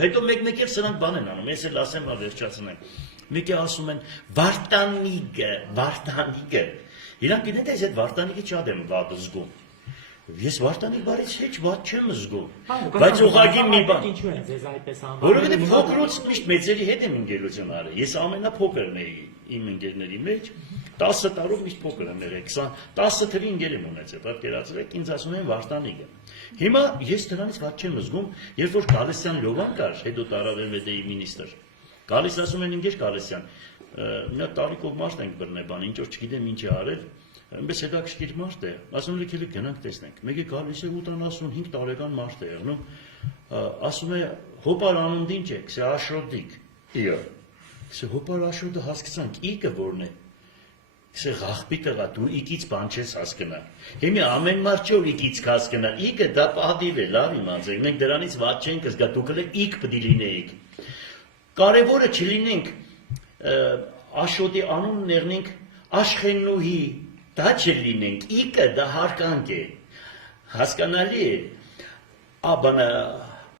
Հետո մեկ-մեկ էլ սրանք բան են անում, ես էլ ասեմ, վերջացնեմ։ Մեկը ասում են վարտանիգը։ Իրանք գիտեք, այս այդ վարտանիգը շատ եմ վատ զգում։ Ես վարտանիգ բարից հեչ վատ չեմ զգում։ Բայց ուղղակի մի բան։ Ինչու է ձեզ այդպես անվանում։ Որովհետև փոքրուց միշտ մեծերի հետ եմ ընկերություն արել։ Ես ամենափոքրն էի իմ ընկերների մեջ, 10 տարով միշտ փոքր եմ եղել, 10 թվի ընկեր եմ ունեցել, պատկերացրեք, ինձ ասում են վարտանիգը։ Հիմա ես դրանից վատ չեմ զգում, երբ որ Գալստյան Լովան կար, հետո տարավենվեդեի մինիստր։ Գալիս ասում են ինգեր Գալստյան, մի հատ տարիքով մարդ ենք բռնեբան, ինչ որ չգիտեմ ինչ է արել, այնպես հետաքրքիր մարդ է, ասում են եկել գնանք տեսնենք։ Մեկը գալիս է 85 տարեկան մարդ է եղնում, ասում է հոպար անունդ ինչ է, քսե աշրոդիկ։ Իա։ Քսե հոպար աշրոդը հասկացանք, իգը որն է։ Քսե ղախպի տղա, դու իգից բան չես հասկնա։ Հիմա ամեն մարդ չէ իգից հասկնա, իգը դա պատիվ է, լավ իմացեք, մենք դրանից ված չենք զգա, դուք էլ իգ պետք է լինեիք։ Կարևորը չլինենք աշոդի անուն ներնենք Աշխեննուհի, դա չլինենք, իգը դա հարկանք է, հասկանալի է, աբանա